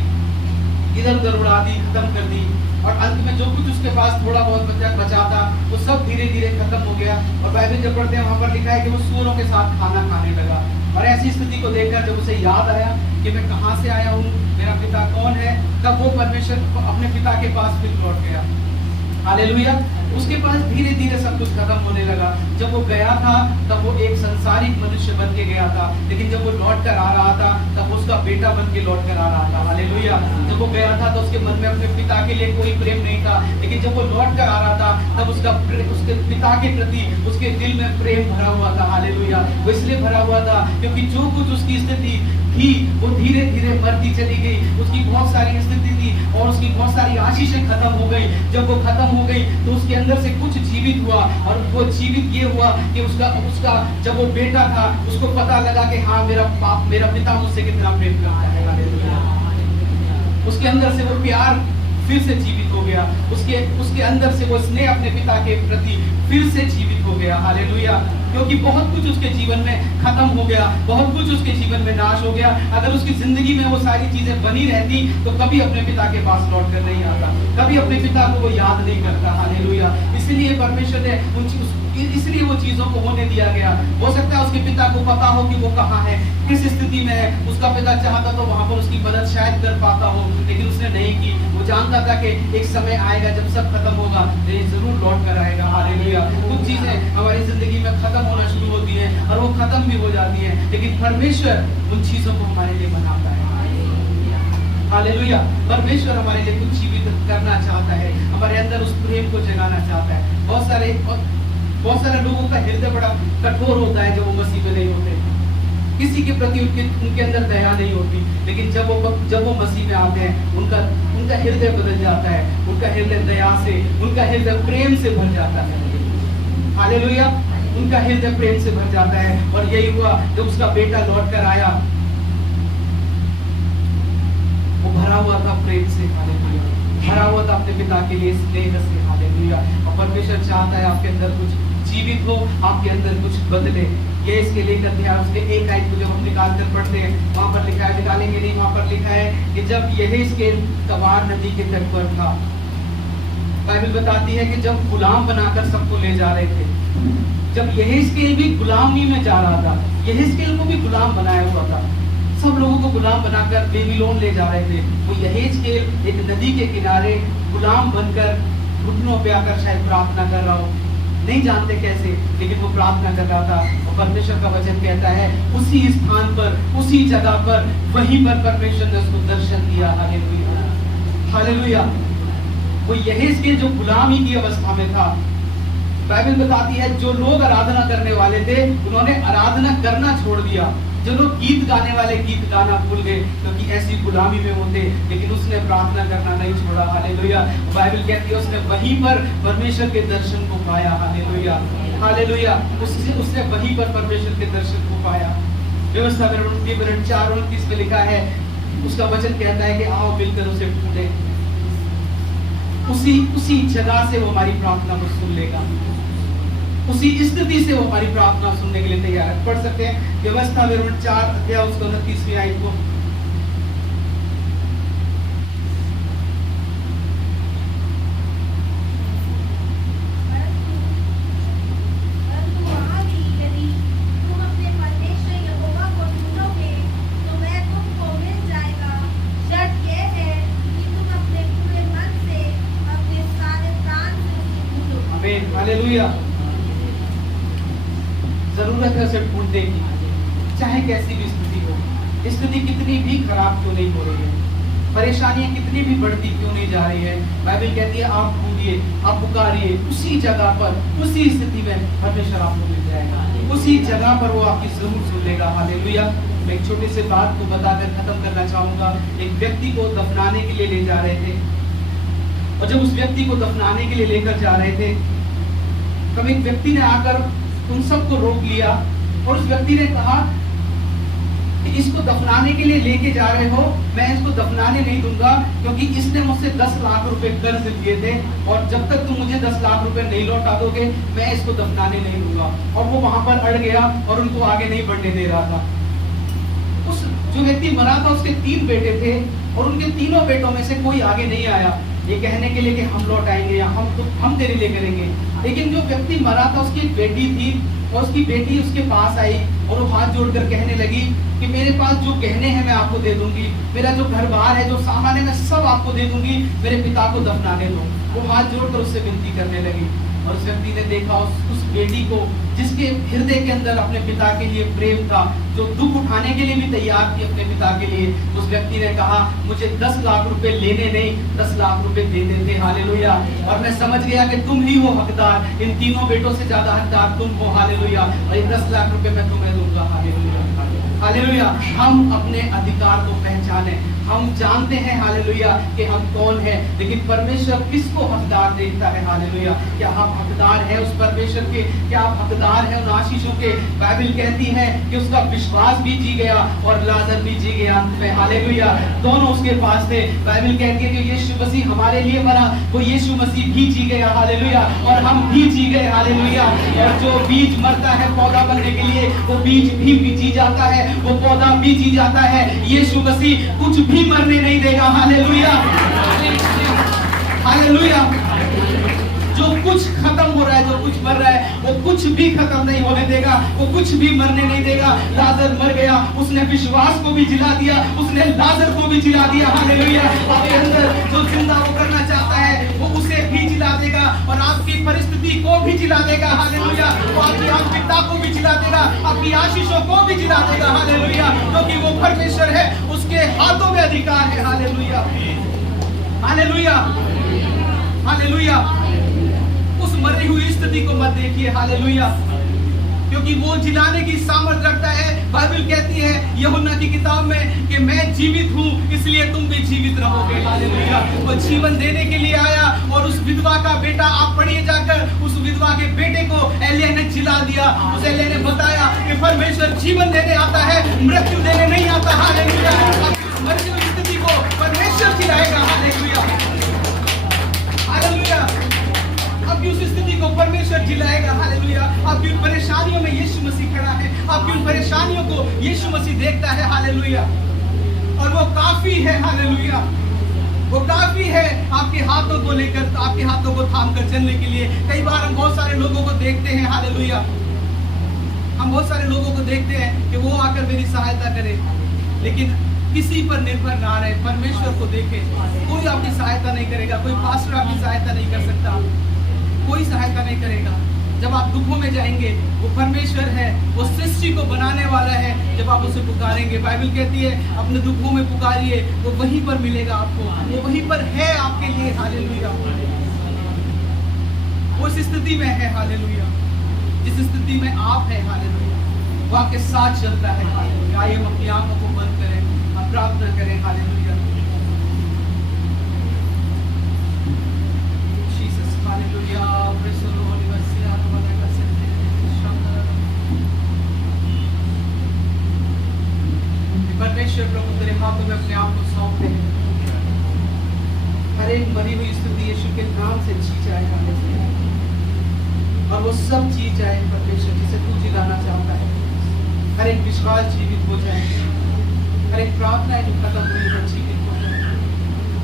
इधर उधर उड़ा दी, खत्म कर दी, और अंत में जो कुछ उसके पास थोड़ा बहुत बचा था वो सब धीरे धीरे खत्म हो गया। और बाइबल जब पढ़ते हैं वहां पर लिखा है कि वो सूअरों के साथ खाना खाने लगा। और ऐसी स्थिति को देखकर जब उसे याद आया कि मैं कहाँ से आया हूँ, मेरा पिता कौन है, तब वो परमेश्वर अपने पिता के पास फिर लौट गया। हालेलुया। उसके पास धीरे धीरे सब कुछ खत्म होने लगा। जब वो गया था तब वो एक संसारिक मनुष्य बन के गया था, लेकिन जब वो लौट कर आ रहा था तब उसका बेटा बन के लौट कर आ रहा था। हालेलुया। जब वो गया था तो उसके मन में अपने पिता के लिए कोई प्रेम नहीं था, लेकिन जब वो लौट कर आ रहा था तब उसके पिता के प्रति उसके दिल में प्रेम भरा हुआ था। हालेलुया। वो इसलिए भरा हुआ था क्योंकि जो कुछ उसकी स्थिति थी वो धीरे धीरे मरती चली गई। उसकी बहुत सारी स्थिति थी और उसकी बहुत सारी आशीषें खत्म हो गई। जब वो खत्म हो गई तो उसके अंदर से कुछ जीवित हुआ, और वो जीवित ये हुआ कि उसका जब वो बेटा था उसको पता लगा कि हाँ मेरा पिता मुझसे कितना प्रेम करता है। हालेलुया। उसके अंदर से वो प्यार फिर से जीवित हो गया, उसके अंदर से वो स्नेह अपने पिता के प्रति फिर से जीवित हो गया। हालेलुया। क्योंकि बहुत कुछ उसके जीवन में खत्म हो गया, बहुत कुछ उसके जीवन में नाश हो गया। अगर उसकी जिंदगी में वो सारी चीजें बनी रहती तो कभी अपने पिता के पास लौट कर नहीं आता, कभी अपने पिता को वो याद नहीं करता। हालेलुया। इसलिए परमेश्वर ने इसलिए वो चीजों को होने दिया गया। हो सकता है उसके पिता को पता हो कि वो कहाँ है, किस स्थिति में है। उसका पिता चाहता तो वहां पर उसकी मदद शायद कर पाता हो, लेकिन उसने नहीं की। वो जानता था कि एक समय आएगा जब सब खत्म होगा तो ये जरूर लौट कर आएगा। हालेलुया। कुछ चीजें हमारी जिंदगी में खत्म होना शुरू होती है और वो खत्म भी हो जाती है, लेकिन परमेश्वर उन चीजों को हमारे लिए बनाता है। हालेलुया। परमेश्वर हमारे लिए कुछ जीवित करना चाहता है, हमारे अंदर उस प्रेम को जगाना चाहता है। बहुत सारे लोगों का हृदय बड़ा कठोर होता है जब वो मसीह में नहीं होते। किसी के प्रति उनके अंदर दया नहीं होती, लेकिन जब वो मसीह में आते हैं उनका हृदय बदल जाता है, उनका हृदय दया से, उनका हृदय प्रेम से भर जाता है। हालेलुया, उनका हृदय प्रेम से भर जाता है। और यही हुआ जब उसका बेटा लौट कर आया, वो भरा हुआ था प्रेम से, हालेलुया, भरा हुआ था अपने पिता के लिए स्नेह से, हालेलुया। और परमेश्वर चाहता है आपके अंदर कुछ जीवित हो, आपके अंदर कुछ बदले। ये इसके लिए करते हैं। उसके एक आयत को जब हम निकाल कर पढ़ते हैं, वहां पर लिखा है, निकालेंगे नहीं, वहां पर लिखा है कि जब यहेजकेल तबार नदी के तट पर था, बाइबल बताती है कि जब गुलाम बनाकर सबको ले जा रहे थे, जब यहेजकेल भी गुलामी में जा रहा था, यहेजकेल को भी गुलाम बनाया हुआ था, सब लोगों को गुलाम बनाकर बेबीलोन ले जा रहे थे, वो यहेजकेल एक नदी के किनारे गुलाम बनकर घुटनों पे आकर शायद प्रार्थना कर रहा हो, नहीं जानते कैसे, लेकिन वो प्रार्थना कर रहा था। और परमेश्वर का वचन कहता है उसी स्थान पर, उसी जगह पर, वहीं पर परमेश्वर ने उसको दर्शन दिया। Hallelujah, hallelujah. वो यहेजकेल जो गुलामी की अवस्था में था, बाइबल बताती है जो लोग आराधना करने वाले थे उन्होंने आराधना करना छोड़ दिया, जो लोग गीत गाने वाले गीत गाना भूल गए क्योंकि ऐसी गुलामी में होते, लेकिन उसने प्रार्थना करना नहीं छोड़ा। हालेलुया। बाइबल कहती है उसने वहीं पर परमेश्वर के दर्शन को पाया। Hallelujah, hallelujah. उसने वहीं पर परमेश्वर के दर्शन को पाया। व्यवस्था विवरण 4:29 में लिखा है, उसका वचन कहता है कि आओ मिलकर उसे ढूंढे, उसी जगह से वो हमारी प्रार्थना को सुन लेगा, उसी स्थिति से वो हमारी प्रार्थना सुनने के लिए तैयार है। पढ़ सकते हैं व्यवस्था विवरण 4 अध्याय उसको 29वीं आयत को। हालेलुया। जरूरत है उसे ढूंढने की, चाहे कैसी भी स्थिति हो, स्थिति कितनी भी खराब क्यों नहीं हो रही है, परेशानियां कितनी भी बढ़ती क्यों नहीं जा रही है, बाइबल कहती है आप ढूंढिए, आप पुकारिए, उसी जगह पर, उसी स्थिति में परमेश्वर आपको मिल जाएगा, उसी जगह पर वो आपकी जरूर सुन लेगा। हालेलुया। मैं एक छोटी सी बात को बताकर खत्म करना चाहूंगा। एक व्यक्ति को दफनाने के लिए ले जा रहे थे, और जब उस व्यक्ति को दफनाने के लिए लेकर जा रहे थे, तब एक व्यक्ति ने आकर उन सबको रोक लिया और उस व्यक्ति ने कहा कि इसको दफनाने के लिए लेके जा रहे हो, मैं इसको दफनाने नहीं दूंगा क्योंकि इसने मुझसे 10 लाख रुपए कर्ज लिए थे और जब तक तुम मुझे 10 लाख रुपए नहीं लौटा दोगे मैं इसको दफनाने नहीं दूंगा। और वो वहां पर अड़ गया और उनको आगे नहीं बढ़ने दे रहा था। उस जो व्यक्ति मरा था उसके 3 बेटे थे और उनके तीनों बेटों में से कोई आगे नहीं आया ये कहने के लिए कि हम लौट आएंगे या हम तेरे लिए करेंगे। लेकिन जो व्यक्ति मरा था उसकी एक बेटी थी और उसकी बेटी उसके पास आई और वो हाथ जोड़कर कहने लगी कि मेरे पास जो गहने हैं मैं आपको दे दूंगी, मेरा जो घर बार है, जो सामान है, मैं सब आपको दे दूंगी, मेरे पिता को दफनाने दो। वो हाथ जोड़कर उससे विनती करने लगी और उस व्यक्ति ने देखा उस बेटी को जिसके हृदय के अंदर अपने पिता के लिए प्रेम था, जो दुख उठाने के लिए भी तैयार थी अपने पिता के लिए। उस व्यक्ति ने कहा मुझे 10 लाख रुपए लेने नहीं, 10 लाख रुपए दे देते। हालेलुया। और मैं समझ गया कि तुम ही हो हकदार, इन तीनों बेटों से ज्यादा हकदार तुम हो। हालेलुया। और ये 10 लाख रुपए मैं तुम्हें दूंगा। Hallelujah, hallelujah. हम अपने अधिकार को पहचाने, हम जानते हैं हालेलुया कि हम कौन है, लेकिन परमेश्वर किसको हकदार देखता है। हालेलुया। क्या आप हकदार है उस परमेश्वर के? क्या आप हकदार है उन आशीषों के? बाइबल कहती है कि उसका विश्वास भी जी गया और लाजर भी जी गया अंत में। हालेलुया। दोनों उसके पास थे। बाइबल कहती है कि यीशु मसीह हमारे लिए मरा, वो यीशु मसीह भी जी गया। हालेलुया। और हम भी जी गए। हालेलुया। और जो बीज मरता है पौधा बनने के लिए, वो बीज भी जी जाता है, वो पौधा भी जी जाता है। यीशु मसीह कुछ भी मरने नहीं देगा। Hallelujah, hallelujah. जो कुछ खत्म हो रहा है, जो कुछ मर रहा है, वो कुछ भी खत्म नहीं होने देगा, वो कुछ भी मरने नहीं देगा। लाजर मर गया, उसने विश्वास को भी जिला दिया, उसने लाजर को भी जिला दिया। हालेलुया। आपके अंदर जो जिंदा वो करना चाहता है वो उसे भी जिला देगा और आपकी परिस्थिति को भी जिला देगा। हालेलुया। वो आपकी आत्मिकता को भी जिला देगा, आपकी आशीषों को भी जिला देगा। हालेलुया। क्योंकि वो परमेश्वर है, उसके हाथों में अधिकार है। Hallelujah, hallelujah, hallelujah. उस मरी हुई स्थिति को मत देखिए। हालेलुया। क्योंकि वो जिलाने की सामर्थ रखता है। बाइबल कहती है यूहन्ना की किताब में कि मैं जीवित हूँ इसलिए तुम भी जीवित रहोगे। हालेलुया। वो जीवन देने के लिए आया और उस विधवा का बेटा, आप पढ़िए जाकर, उस विधवा के बेटे को एलिय्याह ने जिला दिया। उस एलिय्याह ने बताया कि परमेश्वर जीवन देने आता है, मृत्यु देने नहीं आता। हालेलुया। मृत्यु की स्थिति को परमेश्वर जिलाएगा। हालेलुया। हालेलुया। आपकी उस स्थिति को परमेश्वर जिलाएगा। हालेलुया। आपकी उन परेशानियों में यीशु मसीह खड़ा है। आपकी उन परेशानियों को यीशु मसीह देखता है। हालेलुया। और वो काफी है। हालेलुया। वो काफी है आपके हाथों को लेकर, आपके हाथों को थाम कर चलने के लिए। कई बार हम बहुत सारे लोगों को देखते हैं। हालेलुया। हम बहुत सारे लोगों को देखते हैं कि वो आकर मेरी सहायता करे, लेकिन किसी पर निर्भर ना रहे, परमेश्वर को देखें। कोई आपकी सहायता नहीं करेगा, कोई पास्टर आपकी सहायता नहीं कर सकता, कोई सहायता नहीं करेगा। जब आप दुखों में जाएंगे, वो परमेश्वर है, वो सृष्टि को बनाने वाला है। जब आप उसे पुकारेंगे, बाइबल कहती है अपने दुखों में पुकारिए, वो वहीं पर मिलेगा आपको, वो वहीं पर है आपके लिए। हालेलुया। वो इस स्थिति में है। हालेलुया। जिस स्थिति में आप है, हालेलुया, वो आपके साथ चलता है। हालेलुया। आइए हम अपनी आंखों को बंद करें, हम प्रार्थना करें। Hallelujah. Hallelujah. Praise the Lord. परमेश्वर प्रभु तेरे हाथों में अपने आप को सौंपते हैं। हर एक मरी हुई स्थिति यीशु के नाम से जी जाएगा और वो सब जी जाए परमेश्वर, जिसे तू जिलाना चाहता है। हर एक विश्वास जीवित हो जाए, हर एक प्रार्थना जो खत्म हुई वो जीवित हो जाए।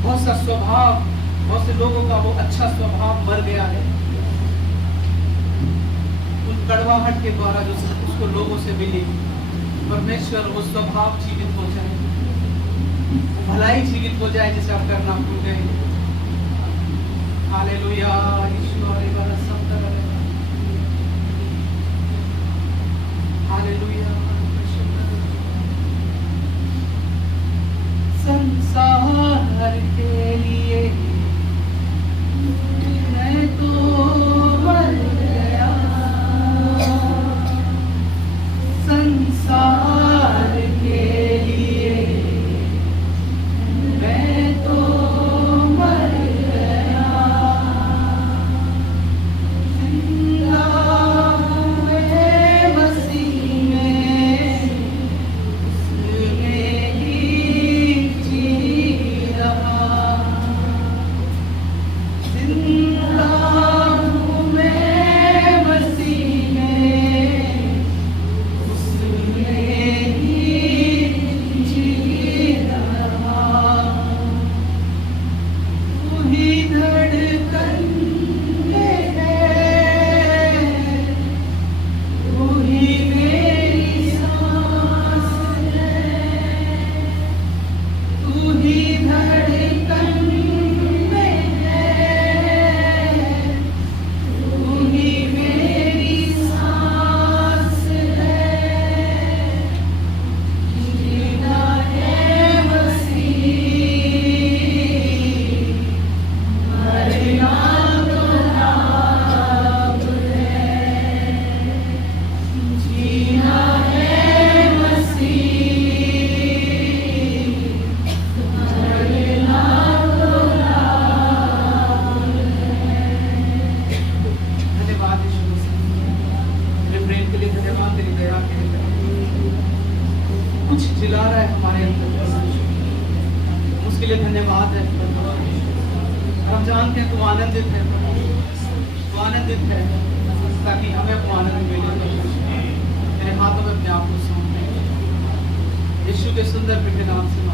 बहुत सा स्वभाव, बहुत से लोगों का वो अच्छा स्वभाव मर गया है, उन कड़वाहट के द्वारा जो उसको लोगों से मिली। परमेश्वर वो स्वभाव जीवित हो जाए, भलाई जीवित हो जाए जिसे आप करना भूल गए। हालेलुया। हालेलुया। संसार के लिए मैं तो मर गया, संसार के लिए मैं तो मर गया। जिंदा हूँ मैं मसीह में, उसमें ही जी रहा। जिंदा हूँ मैं मसीह में, जिला रहा है हमारे अंदर, उसके लिए धन्यवाद है। हम जानते हैं तू आनंदित है, तू आनंदित है, ताकि हमें अपना आनंद मिले। तेरे हाथों में अपने आप को सौंपे, यीशु के सुंदर प्रिय नाम से।